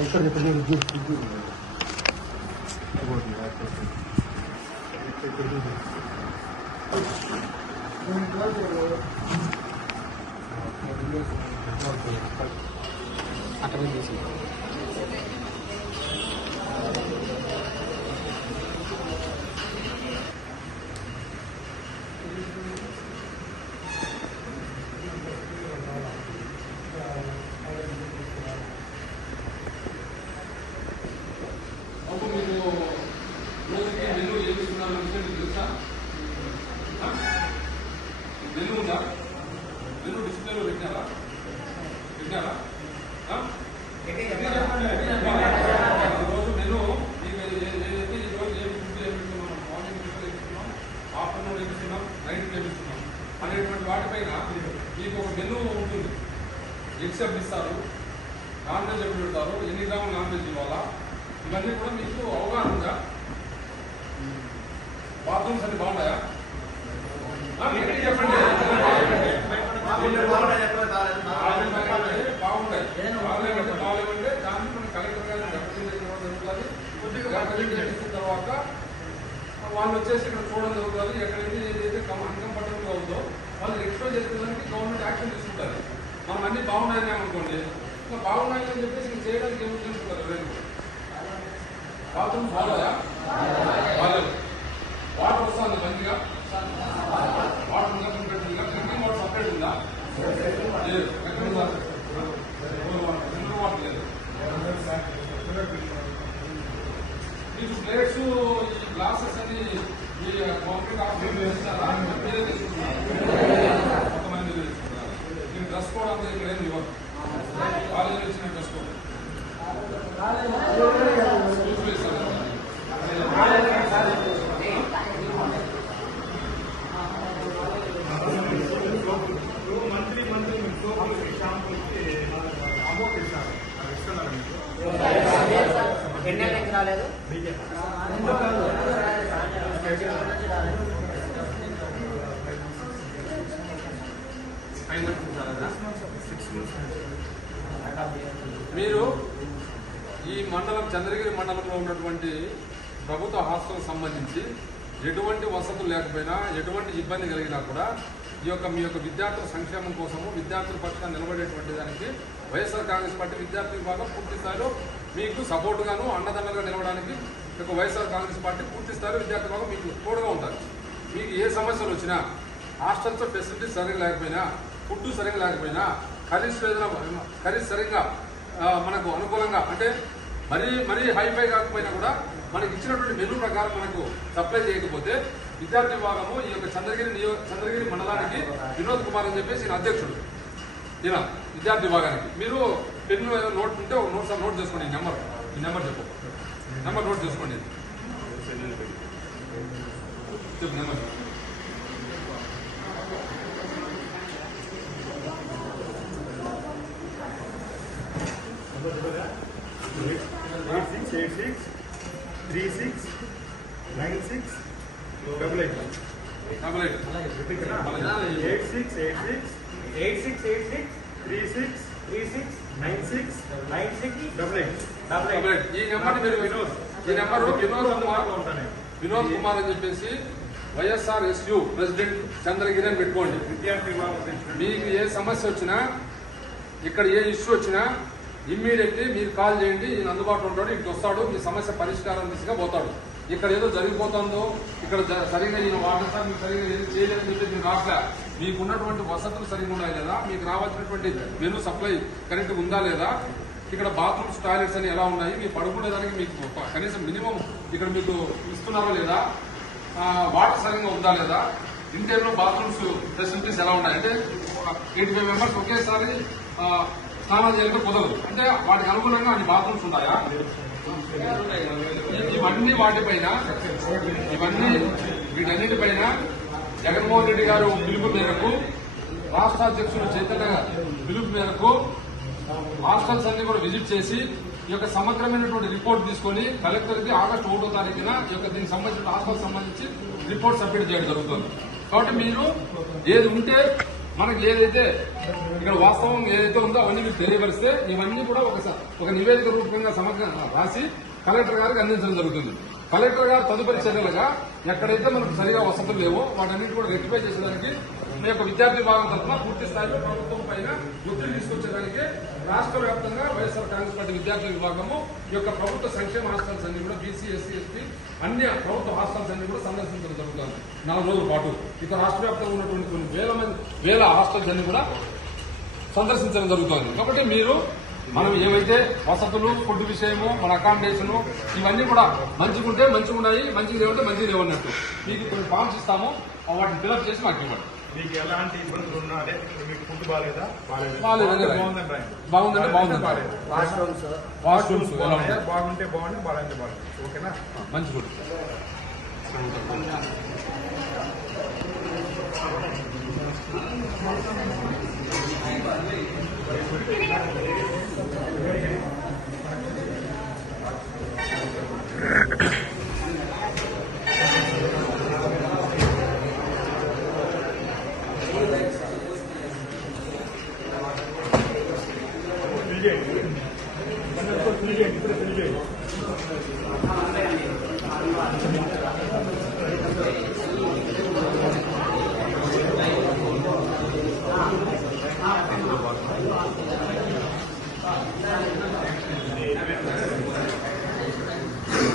еще мне примеру дюрки дюрки. Вот, я просто. Отрубись. Menu ఉందా? Menu డిస్ప్లేలో పెట్టినారా పెట్టినారా? రోజు ఇస్తున్నాం ఆఫ్టర్నూన్ ఏమి ఇస్తున్నాం నైట్ ఏమి ఇస్తున్నాం అనేటువంటి వాటిపైన మీకు ఒక మెనూ ఉంటుంది. ఎప్పుడు ఇస్తారు నాన్ వెజ్ ఎప్పుడు పెడతారు ఎన్ని గ్రాములు నాన్ వెజ్ ఇవ్వాలా? ఇవన్నీ కూడా మీకు అవగాహన ఉందా? బాత్రూమ్స్ అన్ని బాగున్నాయా? చెప్పండి బాగుంటాయి బాగాలేమంటే బాగాలేమంటే దాన్ని మనం కలెక్టర్ గారిని రిప్రజెంట్ చేయడం జరుగుతుంది రిప్రజెంట్ చేసిన తర్వాత వాళ్ళు వచ్చేసి ఇక్కడ చూడడం జరుగుతుంది. ఎక్కడైతే ఏదైతే అన్కంఫర్టబుల్ అవుతుందో వాళ్ళు రెక్టిఫై చేసుకోవడానికి గవర్నమెంట్ యాక్షన్ తీసుకుంటారు. మనం అన్ని బాగున్నాయని అనుకోండి. ఇంకా బాగున్నాయని అని చెప్పేసి చేయడానికి ఏమి తీసుకుంటారు బాత్రూమ్ బాగాలేదా బాగాలేదు వాటర్ వస్తుంది మంచిగా వాటర్ ఉందా కంప్లీట్ ఉందా డ్రింకింగ్ వాటర్ సపరేట్ ఉందా లేదు ఎక్కడ ఉందా మినరల్ వాటర్ లేదు మీకు ప్లేట్స్ ఈ గ్లాసెస్ అని ఈ కాంక్రీట్ ఆఫీస్ ఇస్తారా మీరే తీసుకుంటున్నారు కొంతమంది మీరే తీసుకుంటున్నారు దీనికి డ్రెస్ కోడ్ అంతా ఇక్కడ ఏం ఇవ్వరు కాలేజీలో ఇచ్చిన డ్రెస్ కోడ్ స్కూల్స్లో ఇస్తారు మంత్లీ మంత్లీ మీకు సోపులకి షాంపూలకి అమౌంట్ ఇస్తారు అది ఇస్తున్నారు మీకు ఎన్నెళ్ళకి రాలేదు. మీరు ఈ మండలం చంద్రగిరి మండలంలో ఉన్నటువంటి ప్రభుత్వ హాస్టల్ సంబంధించి ఎటువంటి వసతులు లేకపోయినా ఎటువంటి ఇబ్బంది కలిగినా కూడా ఈ యొక్క మీ యొక్క విద్యార్థుల సంక్షేమం కోసము విద్యార్థుల పక్షాన్ని నిలబడేటువంటి దానికి వైఎస్ఆర్ కాంగ్రెస్ పార్టీ విద్యార్థి విభాగం పూర్తి స్థాయిలో మీకు సపోర్టుగాను అండదండలుగా నిలవడానికి మీకు వైఎస్ఆర్ కాంగ్రెస్ పార్టీ పూర్తి స్థాయిలో విద్యార్థి మీకు తోడుగా ఉంటారు. మీకు ఏ సమస్యలు వచ్చినా హాస్టల్స్ ఫెసిలిటీస్ సరిగ్గా లేకపోయినా ఫుడ్ సరిగ్గా లేకపోయినా కర్రీస్ ఏదైనా కర్రీస్ సరిగ్గా మనకు అనుకూలంగా అంటే మరీ మరీ హైఫై కాకపోయినా కూడా మనకి ఇచ్చినటువంటి మెనూ ప్రకారం మనకు సప్లై చేయకపోతే విద్యార్థి విభాగము ఈ యొక్క చంద్రగిరి నియో చంద్రగిరి మండలానికి వినోద్ కుమార్ అని చెప్పేసి అధ్యక్షుడు. ఈయన విద్యార్థి విభాగానికి. మీరు పెన్ను ఏదో నోట్ ఉంటే ఒక నోట్ నోట్ చేసుకోండి ఈ నెంబర్. ఈ నెంబర్ చెప్పు. నెంబర్ నోట్ చేసుకోండి. చెప్పు number eight six eight six three six nine six double eight. Double eight. Eight six eight six eight six eight six three six three six nine six nine six double eight double eight ఈ number మీరు వినోద్ ఈ number Vinod Kumar Vinod Kumar అని చెప్పేసి YSR SU president Chandragiri అని పెట్టుకోండి మీకు ఏ సమస్య వచ్చినా ఇక్కడ ఏ ఇష్యూ వచ్చినా ఇమ్మీడియట్లీ మీరు కాల్ చేయండి ఈయన అందుబాటులో ఉంటాడు ఇటు వస్తాడు మీ సమస్య పరిష్కారం దిశగా పోతాడు. ఇక్కడ ఏదో జరిగిపోతుందో ఇక్కడ సరిగా నేను వాటర్ సార్ మీకు సరిగా ఏది చేయలేదని చెప్పి మీరు రాట్లే. మీకు ఉన్నటువంటి వసతులు సరిగా ఉన్నాయి లేదా? మీకు రావాల్సినటువంటి మెను సప్లై కరెక్ట్ ఉందా లేదా? ఇక్కడ బాత్రూమ్స్ టాయిలెట్స్ అని ఎలా ఉన్నాయి? మీ పడుకునేదానికి మీకు కనీసం మినిమం ఇక్కడ మీకు ఇస్తున్నారా లేదా? వాటర్ సరిగ్గా ఉందా లేదా? ఇంటీరియర్ బాత్రూమ్స్ ఫెసిలిటీస్ ఎలా ఉన్నాయి? అంటే ఎయిటీ ఫైవ్ మెంబర్స్ ఒకేసారి స్నానం చేయాలంటే కుదరదు. అంటే వాటికి అనుగుణంగా అన్ని బాత్రూమ్స్ ఉన్నాయా ఇవన్నీ వాటిపైన ఇవన్నీ వీటన్నిటిపైన జగన్మోహన్ రెడ్డి గారు పిలుపు మేరకు రాష్ట్ర అధ్యక్షుడు చైతన్య పిలుపు మేరకు హాస్టల్స్ అన్ని కూడా విజిట్ చేసి ఈ యొక్క సమగ్రమైనటువంటి రిపోర్ట్ తీసుకొని కలెక్టర్కి ఆగస్టు ఒకటో తారీఖున ఈ యొక్క దీనికి సంబంధించిన హాస్టల్ సంబంధించి రిపోర్ట్ సబ్మిట్ చేయడం జరుగుతుంది. కాబట్టి మీరు ఏది ఉంటే మనకి ఏదైతే ఇక్కడ వాస్తవం ఏదైతే ఉందో అవన్నీ మీకు తెలియపరిస్తే ఇవన్నీ కూడా ఒక స- ఒక నివేదిక రూపంగా సమగ్ర రాసి కలెక్టర్ గారికి అందించడం జరుగుతుంది. కలెక్టర్ గారు తదుపరి చర్యలుగా ఎక్కడైతే మనకు సరిగా వసతులు లేవో వాటన్నిటి కూడా రెక్టిఫై చేసేదానికి మీ యొక్క విద్యార్థి భాగం తరఫున పూర్తి స్థాయిలో ప్రభుత్వం పైన ఒత్తిడి తీసుకొచ్చేదానికి రాష్ట్ర వ్యాప్తంగా వైఎస్ఆర్ కాంగ్రెస్ పార్టీ విద్యార్థుల విభాగము ఈ యొక్క ప్రభుత్వ సంక్షేమ హాస్టల్స్ అన్ని కూడా బీసీ ఎస్సీ ఎస్టీ అన్ని ప్రభుత్వ హాస్టల్స్ అన్ని కూడా సందర్శించడం జరుగుతుంది. నాలుగు రోజుల పాటు. ఇక రాష్ట్ర వ్యాప్తంగా ఉన్నటువంటి కొన్ని వేల మంది వేల హాస్టల్స్ అన్ని కూడా సందర్శించడం జరుగుతుంది. కాబట్టి మీరు మనం ఏవైతే వసతులు ఫుడ్ విషయము మన అకామిడేషన్ ఇవన్నీ కూడా మంచిగా ఉంటే మంచిగా ఉన్నాయి మంచిగా లేవంటే మంచిగా లేవన్నట్టు. మీకు కొన్ని ఫామ్స్ ఇస్తాము వాటిని ఫిలప్ చేసి మాకు ఇవ్వండి. మీకు ఎలాంటి ఇబ్బందులు ఉన్నా మీకు ఫుడ్ బాగాలేదా. బాగుందంటే. వాష్రూమ్స్ వాష్రూమ్స్ బాగుంటే బాగుంది బాగాలంటే బాగుంది. ఓకేనా? మంచి ఫుడ్